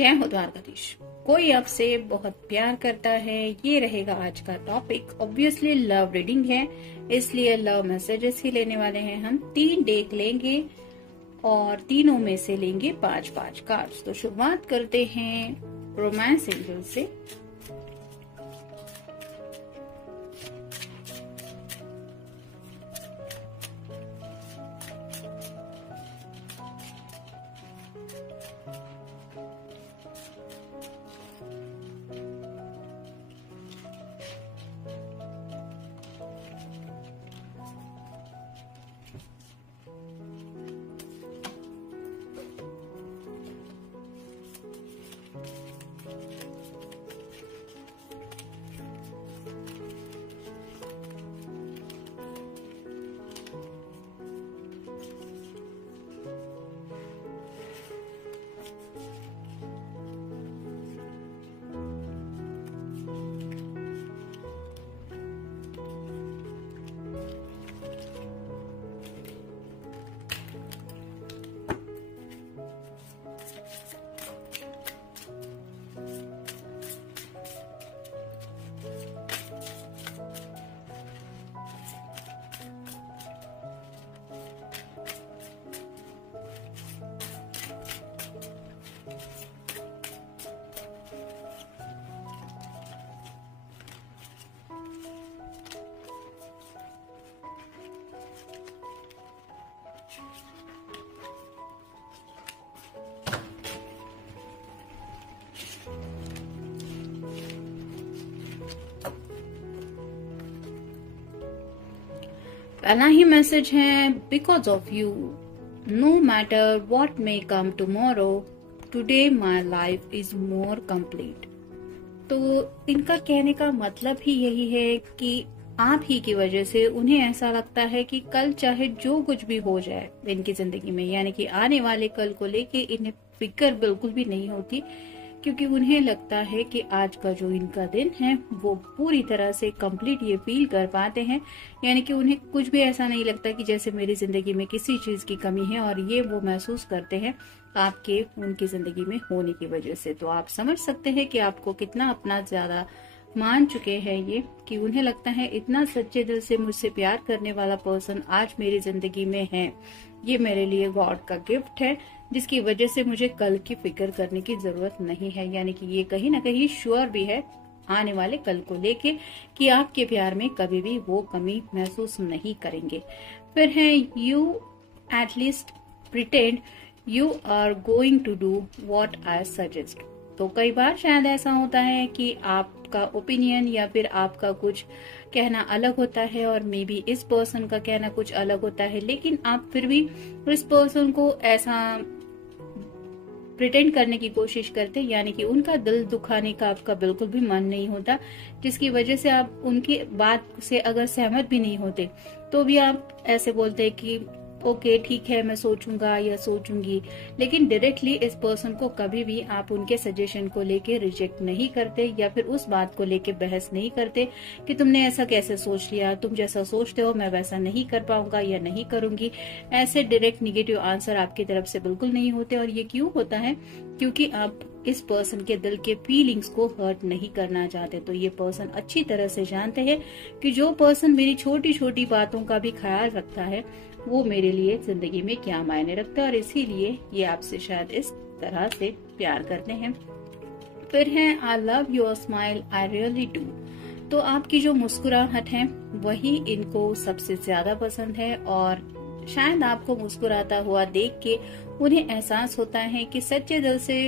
जय हो द्वारकाधीश। कोई आपसे बहुत प्यार करता है, ये रहेगा आज का टॉपिक। ऑब्वियसली लव रीडिंग है, इसलिए लव मैसेजेस ही लेने वाले हैं। हम 3 डेक लेंगे और तीनों में से लेंगे 5-5 कार्ड्स। तो शुरुआत करते हैं रोमांस एंजल से। पहला ही मैसेज है, because of you know matter what may come tomorrow today my life is more complete. तो इनका कहने का मतलब ही यही है कि आप ही की वजह से उन्हें ऐसा लगता है कि कल चाहे जो कुछ भी हो जाए इनकी जिंदगी में, यानी कि आने वाले कल को लेके इन्हें फिक्र बिल्कुल भी नहीं होती, क्योंकि उन्हें लगता है कि आज का जो इनका दिन है वो पूरी तरह से कंप्लीट ये फील कर पाते हैं। यानी कि उन्हें कुछ भी ऐसा नहीं लगता कि जैसे मेरी जिंदगी में किसी चीज की कमी है, और ये वो महसूस करते हैं आपके उनकी जिंदगी में होने की वजह से। तो आप समझ सकते हैं कि आपको कितना अपना ज्यादा मान चुके हैं ये, कि उन्हें लगता है इतना सच्चे दिल से मुझसे प्यार करने वाला पर्सन आज मेरी जिंदगी में है, ये मेरे लिए गॉड का गिफ्ट है, जिसकी वजह से मुझे कल की फिक्र करने की जरूरत नहीं है। यानी कि ये कहीं ना कहीं श्योर भी है आने वाले कल को लेके कि आपके प्यार में कभी भी वो कमी महसूस नहीं करेंगे। फिर है, you at least pretend you are going to do what I suggest. तो कई बार शायद ऐसा होता है कि आपका ओपिनियन या फिर आपका कुछ कहना अलग होता है, और मे बी इस पर्सन का कहना कुछ अलग होता है, लेकिन आप फिर भी इस पर्सन को ऐसा प्रिटेंड करने की कोशिश करते, यानी कि उनका दिल दुखाने का आपका बिल्कुल भी मन नहीं होता, जिसकी वजह से आप उनकी बात से अगर सहमत भी नहीं होते तो भी आप ऐसे बोलते हैं कि ओके ठीक है, मैं सोचूंगा या सोचूंगी। लेकिन डायरेक्टली इस पर्सन को कभी भी आप उनके सजेशन को लेके रिजेक्ट नहीं करते, या फिर उस बात को लेके बहस नहीं करते कि तुमने ऐसा कैसे सोच लिया, तुम जैसा सोचते हो मैं वैसा नहीं कर पाऊंगा या नहीं करूंगी। ऐसे डायरेक्ट निगेटिव आंसर आपकी तरफ से बिल्कुल नहीं होते। और ये क्यों होता है? क्योंकि आप इस पर्सन के दिल के फीलिंग्स को हर्ट नहीं करना चाहते। तो ये पर्सन अच्छी तरह से जानते हैं कि जो पर्सन मेरी छोटी छोटी बातों का भी ख्याल रखता है वो मेरे लिए जिंदगी में क्या मायने रखता है, और इसीलिए ये आपसे शायद इस तरह से प्यार करते हैं। फिर है, I love your smile I really do. तो आपकी जो मुस्कुराहट है वही इनको सबसे ज्यादा पसंद है, और शायद आपको मुस्कुराता हुआ देख के उन्हें एहसास होता है कि सच्चे दिल से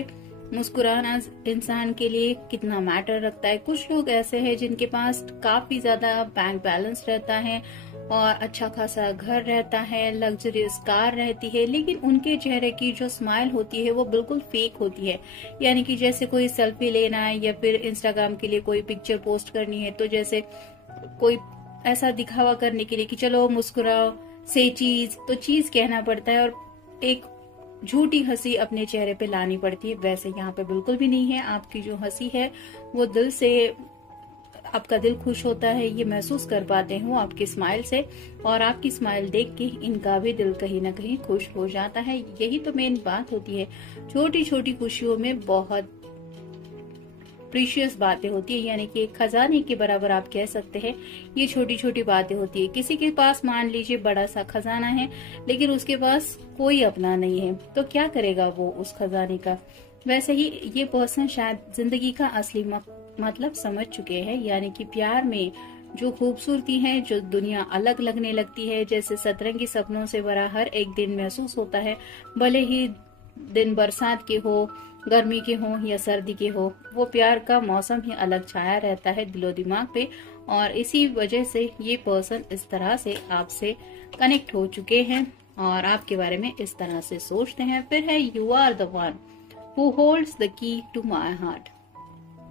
मुस्कुराना इंसान के लिए कितना मैटर रखता है। कुछ लोग ऐसे हैं जिनके पास काफी ज्यादा बैंक बैलेंस रहता है और अच्छा खासा घर रहता है, लग्जरियस कार रहती है, लेकिन उनके चेहरे की जो स्माइल होती है वो बिल्कुल फेक होती है। यानी कि जैसे कोई सेल्फी लेना है या फिर इंस्टाग्राम के लिए कोई पिक्चर पोस्ट करनी है, तो जैसे कोई ऐसा दिखावा करने के लिए कि चलो मुस्कुराओ से चीज, तो चीज कहना पड़ता है और एक झूठी हंसी अपने चेहरे पे लानी पड़ती है। वैसे यहाँ पे बिल्कुल भी नहीं है। आपकी जो हंसी है वो दिल से आपका दिल खुश होता है, ये महसूस कर पाते हैं वो आपकी स्माइल से, और आपकी स्माइल देख के इनका भी दिल कहीं ना कहीं खुश हो जाता है। यही तो मेन बात होती है, छोटी छोटी खुशियों में बहुत प्रीशियस बातें होती है, यानी कि खजाने के बराबर आप कह सकते हैं ये छोटी छोटी बातें होती है। किसी के पास मान लीजिए बड़ा सा खजाना है, लेकिन उसके पास कोई अपना नहीं है, तो क्या करेगा वो उस खजाने का। वैसे ही ये पर्सन शायद जिंदगी का असली मतलब समझ चुके हैं, यानी कि प्यार में जो खूबसूरती है, जो दुनिया अलग लगने लगती है, जैसे सतरंगी सपनों से भरा हर एक दिन महसूस होता है, भले ही दिन बरसात के हो, गर्मी के हो या सर्दी के हो, वो प्यार का मौसम ही अलग छाया रहता है दिलो दिमाग पे। और इसी वजह से ये पर्सन इस तरह से आपसे कनेक्ट हो चुके हैं और आपके बारे में इस तरह से सोचते हैं। फिर है you are the one who holds the key to my heart.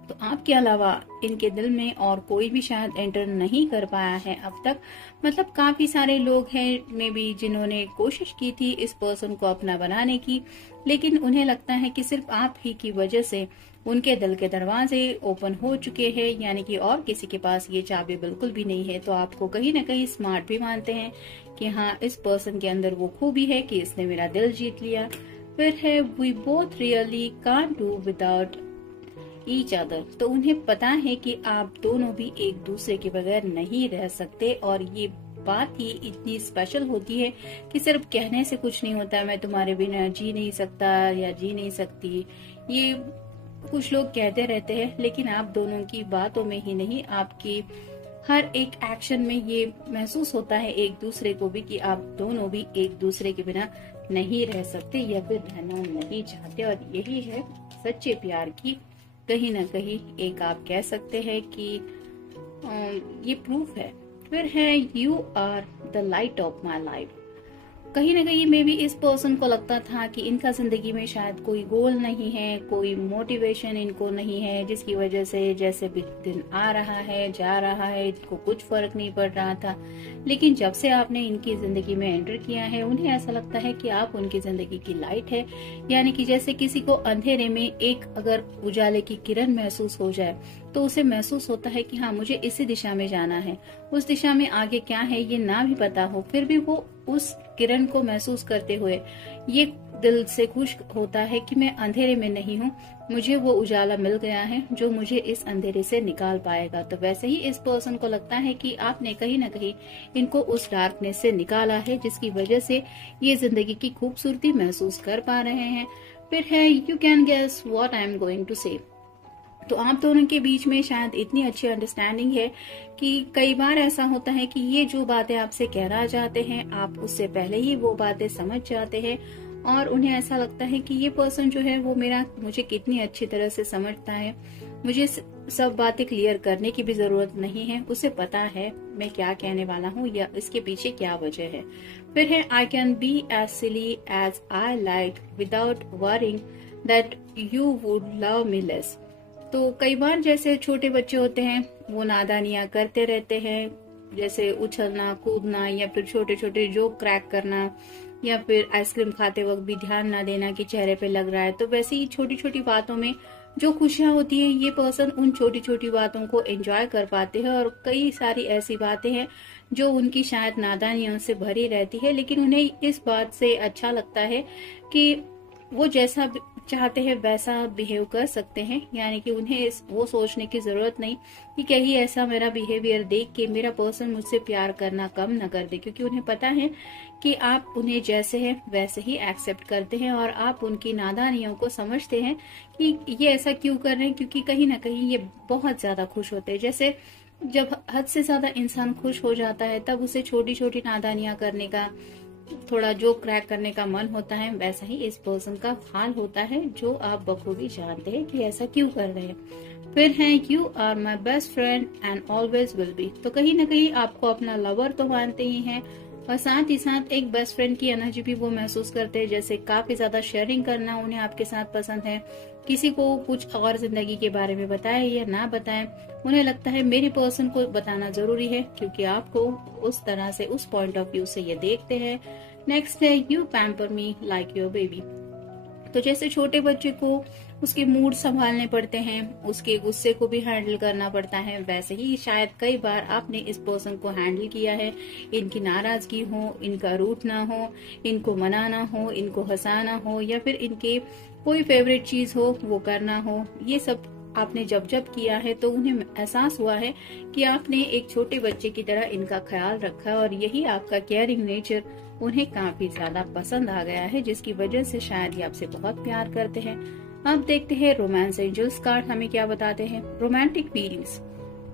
तो आपके अलावा इनके दिल में और कोई भी शायद एंटर नहीं कर पाया है अब तक। मतलब काफी सारे लोग हैं मे बी जिन्होंने कोशिश की थी इस पर्सन को अपना बनाने की, लेकिन उन्हें लगता है कि सिर्फ आप ही की वजह से उनके दिल के दरवाजे ओपन हो चुके हैं, यानी कि और किसी के पास ये चाबी बिल्कुल भी नहीं है। तो आपको कहीं ना कहीं स्मार्ट भी मानते हैं कि हाँ, इस पर्सन के अंदर वो खूबी है कि इसने मेरा दिल जीत लिया। फिर है we both really can't do without each other. तो उन्हें पता है कि आप दोनों भी एक दूसरे के बगैर नहीं रह सकते, और ये बात ही इतनी स्पेशल होती है कि सिर्फ कहने से कुछ नहीं होता, मैं तुम्हारे बिना जी नहीं सकता या जी नहीं सकती। ये कुछ लोग कहते रहते हैं, लेकिन आप दोनों की बातों में ही नहीं, आपकी हर एक एक्शन में ये महसूस होता है एक दूसरे को भी कि आप दोनों भी एक दूसरे के बिना नहीं रह सकते या फिर रहना नहीं चाहते। और यही है सच्चे प्यार की कहीं ना कहीं एक आप कह सकते हैं कि ये प्रूफ है। फिर है you are the light of my life. कहीं ना कहीं मे भी इस पर्सन को लगता था कि इनका जिंदगी में शायद कोई गोल नहीं है, कोई मोटिवेशन इनको नहीं है, जिसकी वजह से जैसे भी दिन आ रहा है जा रहा है इनको कुछ फर्क नहीं पड़ रहा था। लेकिन जब से आपने इनकी जिंदगी में एंटर किया है, उन्हें ऐसा लगता है कि आप उनकी जिंदगी की लाइट है, यानी कि जैसे किसी को अंधेरे में एक अगर उजाले की किरण महसूस हो जाए तो उसे महसूस होता है कि हाँ, मुझे इसी दिशा में जाना है। उस दिशा में आगे क्या है ये ना भी पता हो, फिर भी वो उस किरण को महसूस करते हुए ये दिल से खुश होता है कि मैं अंधेरे में नहीं हूँ, मुझे वो उजाला मिल गया है जो मुझे इस अंधेरे से निकाल पाएगा। तो वैसे ही इस पर्सन को लगता है कि आपने कहीं ना कहीं इनको उस डार्कनेस से निकाला है, जिसकी वजह से ये जिंदगी की खूबसूरती महसूस कर पा रहे हैं। फिर है you can guess what I am going to say. तो आप दोनों के बीच में शायद इतनी अच्छी अंडरस्टैंडिंग है कि कई बार ऐसा होता है कि ये जो बातें आपसे कहना चाहते हैं आप उससे पहले ही वो बातें समझ जाते हैं, और उन्हें ऐसा लगता है कि ये पर्सन जो है वो मुझे कितनी अच्छी तरह से समझता है, मुझे सब बातें क्लियर करने की भी जरूरत नहीं है, उसे पता है मैं क्या कहने वाला हूँ या इसके पीछे क्या वजह है। फिर है I can be as silly as I like without worrying that you would love me less. तो कई बार जैसे छोटे बच्चे होते हैं वो नादानियां करते रहते हैं, जैसे उछलना कूदना या फिर छोटे छोटे जोक क्रैक करना, या फिर आइसक्रीम खाते वक्त भी ध्यान ना देना कि चेहरे पे लग रहा है। तो वैसे ही छोटी छोटी बातों में जो खुशियां होती है ये पर्सन उन छोटी छोटी बातों को एंजॉय कर पाते हैं, और कई सारी ऐसी बातें हैं जो उनकी शायद नादानियों से भरी रहती है, लेकिन उन्हें इस बात से अच्छा लगता है कि वो जैसा चाहते हैं वैसा बिहेव कर सकते हैं, यानी कि उन्हें वो सोचने की जरूरत नहीं कि कहीं ऐसा मेरा बिहेवियर देख के मेरा पर्सन मुझसे प्यार करना कम न कर दे, क्योंकि उन्हें पता है कि आप उन्हें जैसे हैं वैसे ही एक्सेप्ट करते हैं, और आप उनकी नादानियों को समझते हैं कि ये ऐसा क्यों कर रहे हैं, क्योंकि कहीं ना कहीं ये बहुत ज्यादा खुश होते हैं। जैसे जब हद से ज्यादा इंसान खुश हो जाता है तब उसे छोटी छोटी नादानियां करने का, थोड़ा जो क्रैक करने का मन होता है, वैसा ही इस पर्सन का हाल होता है, जो आप बखूबी जानते हैं कि ऐसा क्यों कर रहे हैं। फिर है you are my best friend and always will be. तो कहीं ना कहीं आपको अपना लवर तो मानते ही हैं, और साथ ही साथ एक बेस्ट फ्रेंड की एनर्जी भी वो महसूस करते हैं। जैसे काफी ज्यादा शेयरिंग करना उन्हें आपके साथ पसंद है, किसी को कुछ और जिंदगी के बारे में बताए या ना बताए, उन्हें लगता है मेरे पर्सन को बताना जरूरी है, क्योंकि आपको उस तरह से उस पॉइंट ऑफ व्यू से ये देखते हैं। नेक्स्ट है you pamper me like your baby. तो जैसे छोटे बच्चे को उसके मूड संभालने पड़ते हैं, उसके गुस्से को भी हैंडल करना पड़ता है, वैसे ही शायद कई बार आपने इस पर्सन को हैंडल किया है। इनकी नाराजगी हो, इनका रूठना हो, इनको मनाना हो, इनको हंसाना हो, या फिर इनके कोई फेवरेट चीज हो वो करना हो, ये सब आपने जब जब किया है तो उन्हें एहसास हुआ है कि आपने एक छोटे बच्चे की तरह इनका ख्याल रखा, और यही आपका केयरिंग नेचर उन्हें काफी ज्यादा पसंद आ गया है, जिसकी वजह से शायद ये आपसे बहुत प्यार करते हैं। अब देखते हैं रोमांस एंजल्स कार्ड हमें क्या बताते हैं। Romantic feelings,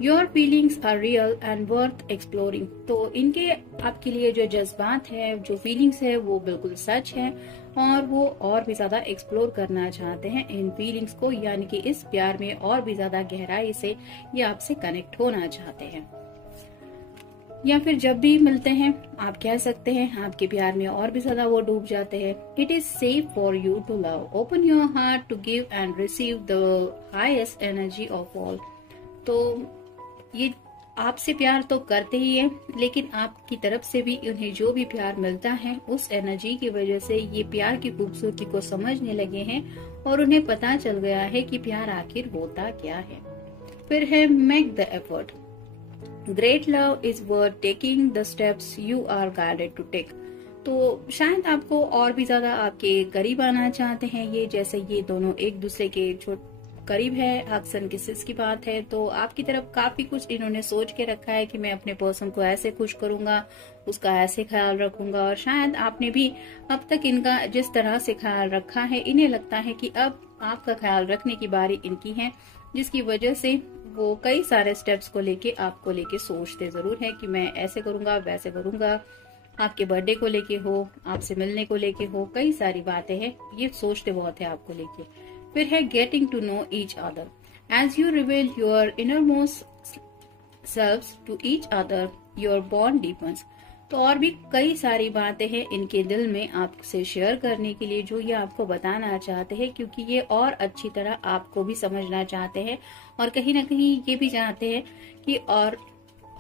your feelings are real and worth exploring. तो इनके आपके लिए जो जज्बात है, जो फीलिंग्स है, वो बिल्कुल सच है, और वो और भी ज्यादा एक्सप्लोर करना चाहते हैं इन फीलिंग्स को, यानी कि इस प्यार में और भी ज्यादा गहराई से ये आपसे कनेक्ट होना चाहते हैं। या फिर जब भी मिलते हैं आप कह सकते हैं आपके प्यार में और भी ज्यादा वो डूब जाते हैं। It is safe for you to love, open your heart to give and receive the highest energy of all. तो ये आपसे प्यार तो करते ही है, लेकिन आपकी तरफ से भी उन्हें जो भी प्यार मिलता है उस एनर्जी की वजह से ये प्यार की खूबसूरती को समझने लगे हैं, और उन्हें पता चल गया है कि प्यार आखिर होता क्या है। फिर है make the effort, great love is worth taking the steps you are guided to take. तो शायद आपको और भी ज्यादा आपके करीब आना चाहते हैं ये, जैसे ये दोनों एक दूसरे के करीब है, अक्सर किसिस की बात है, तो आपकी तरफ काफी कुछ इन्होंने सोच के रखा है कि मैं अपने पर्सन को ऐसे खुश करूंगा, उसका ऐसे ख्याल रखूंगा। और शायद आपने भी अब तक इनका जिस तरह से ख्याल रखा है, इन्हें लगता है कि अब आपका ख्याल रखने की बारी इनकी है, जिसकी वजह से वो कई सारे स्टेप्स को लेके आपको लेके सोचते जरूर है कि मैं ऐसे करूंगा, वैसे करूंगा। आपके बर्थडे को लेके हो, आपसे मिलने को लेके हो, कई सारी बातें हैं, ये सोचते बहुत है आपको लेके। फिर है getting to know each other, as you reveal your innermost selves to each other your bond deepens. तो और भी कई सारी बातें हैं इनके दिल में आपसे शेयर करने के लिए, जो ये आपको बताना चाहते हैं, क्योंकि ये और अच्छी तरह आपको भी समझना चाहते हैं, और कहीं ना कहीं ये भी चाहते हैं कि और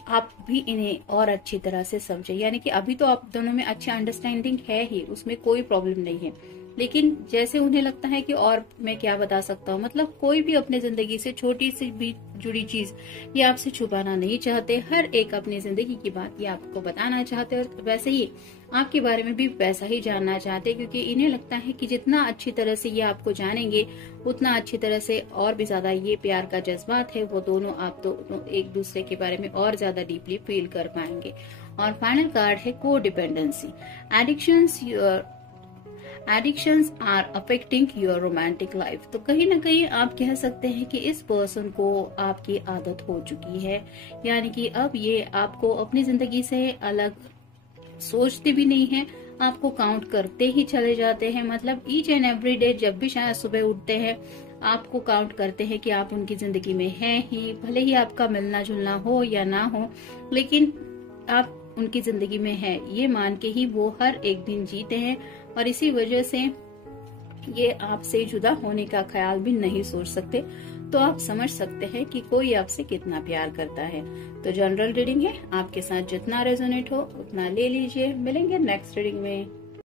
आप भी इन्हें और अच्छी तरह से समझे। यानी कि अभी तो आप दोनों में अच्छी अंडरस्टैंडिंग है ही, उसमें कोई प्रॉब्लम नहीं है, लेकिन जैसे उन्हें लगता है कि और मैं क्या बता सकता हूँ, मतलब कोई भी अपने जिंदगी से छोटी सी भी जुड़ी चीज ये आपसे छुपाना नहीं चाहते। हर एक अपनी जिंदगी की बात ये आपको बताना चाहते हैं, और वैसे ही आपके बारे में भी वैसा ही जानना चाहते हैं, क्योंकि इन्हें लगता है कि जितना अच्छी तरह से ये आपको जानेंगे उतना अच्छी तरह से और भी ज्यादा ये प्यार का जज्बात है वो दोनों आप दोनों एक दूसरे के बारे में और ज्यादा डीपली फील कर पाएंगे। और फाइनल कार्ड है codependency, addictions are affecting your romantic life. तो कहीं ना कहीं आप कह सकते हैं कि इस पर्सन को आपकी आदत हो चुकी है, यानी कि अब ये आपको अपनी जिंदगी से अलग सोचते भी नहीं है, आपको काउंट करते ही चले जाते हैं। मतलब ईच एंड एवरी डे जब भी शायद सुबह उठते हैं आपको काउंट करते हैं कि आप उनकी जिंदगी में हैं ही, भले ही आपका मिलना जुलना हो या ना हो, लेकिन आप उनकी जिंदगी में है ये मान के ही वो हर एक दिन जीते हैं, और इसी वजह से ये आपसे जुदा होने का ख्याल भी नहीं सोच सकते। तो आप समझ सकते हैं कि कोई आपसे कितना प्यार करता है। तो जनरल रीडिंग है, आपके साथ जितना रेजोनेट हो उतना ले लीजिए। मिलेंगे नेक्स्ट रीडिंग में।